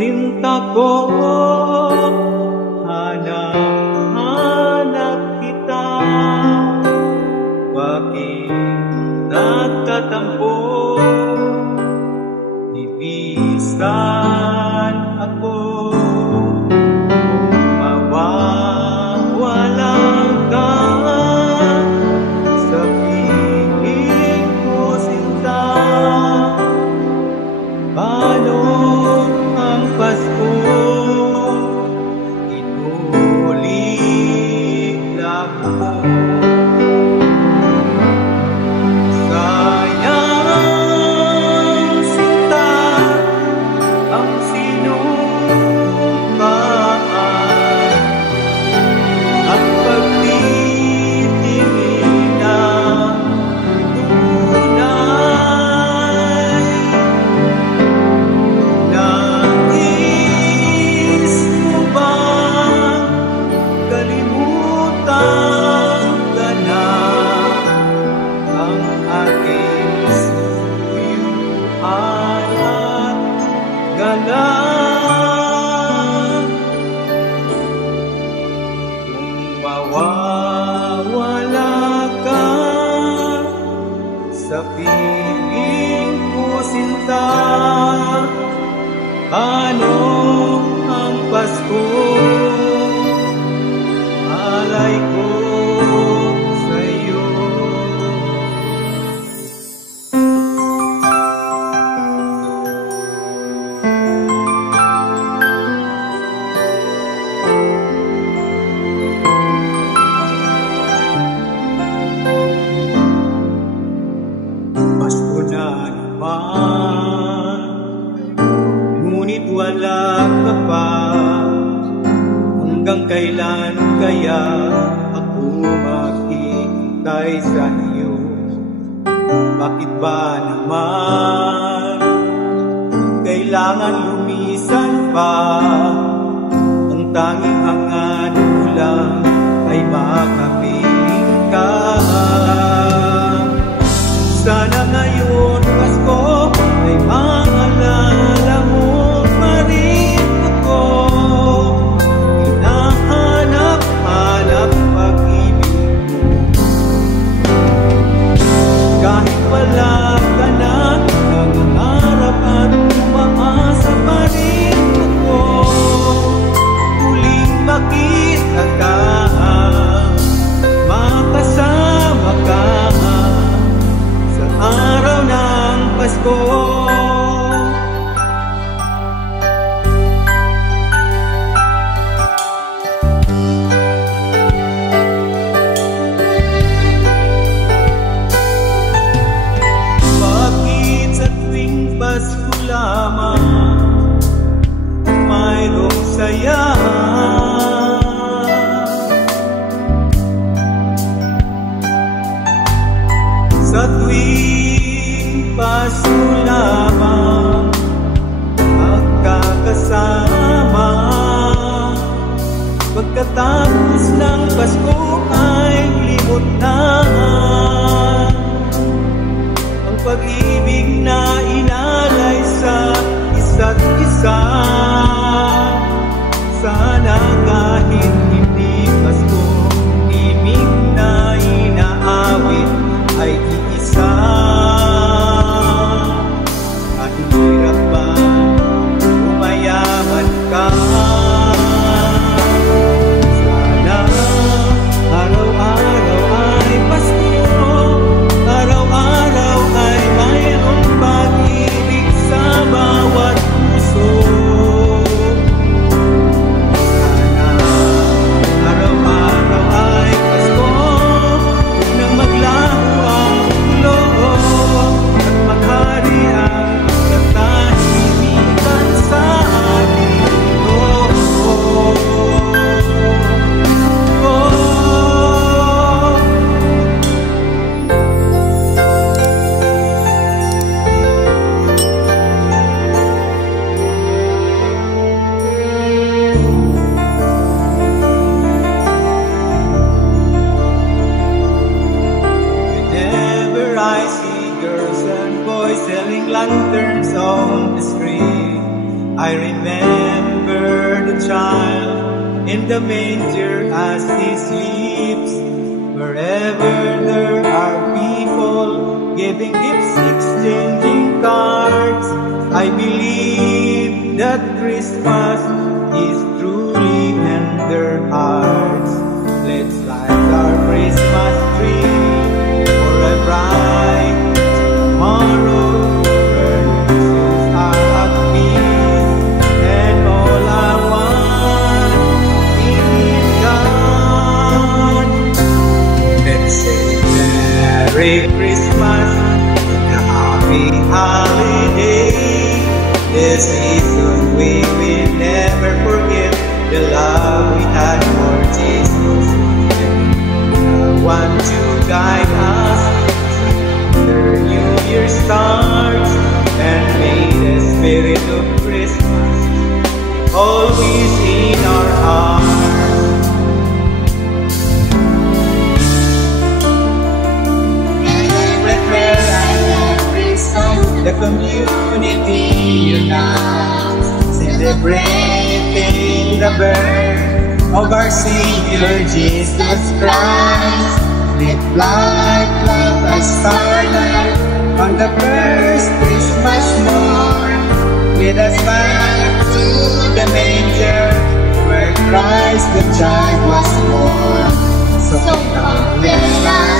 Sinta ko, hanap kita. Bakit nagtatampo? Ibisan ako. Mawawala ka sa piling ko, sinta. Paano ang Pasko? Ituloy lang ko. Sayang, sinta, ang sinumpaan at pagtitingin ng tunay. Nais mo bang kalimutan ka na ang aking suyuan at galang? Kung mawawala ka sa piling ko, sinta, paano ang Pasko? Alay ko sa'yo. Pasko na naman, ngunit wala ka pa. Hanggang kailan kaya ako maghihintay sa iyo? Bakit ba naman kailangan lumisan pa? Ang tanging hangad ko lang ay makapiling ka. Sana ngayon Pasko ay maalala mo pa rin ako. Hinahanap-hanap pag-ibig mo. Kahit wala ka na, nangangarap at umaasa pa rin ako. Huling makita ka, makasama ka sa araw ng Pasko. Bakit sa tuwing Pasko lamang mayroong saya? Sa tuwing Pasko lamang magkakasama. Pagkatapos ng Pasko ay limot na ang pag-ibig na inalay sa isa't isa. Sana kahit hindi Pasko, ibig na inaawit ay iisa. At hirap ba umayaman ka? Sana araw-araw ay I remember the child in the manger as he sleeps. Wherever there are people giving gifts, exchanging cards, I believe that Christmas is truly in their hearts. Let's light our Christmas tree for a bright tomorrow, where the souls are at peace, and all I want is God. Let's say Merry Christmas, a happy holiday. This season we will never forget the love we had for Jesus. The one to guide us as the new year starts, and may the spirit of Christmas always in our hearts. The community unites, celebrating the birth of our Savior Jesus Christ. Let light, love, and starlight on the first Christmas morn. Lead us back to the manger where Christ the child was born. So come let us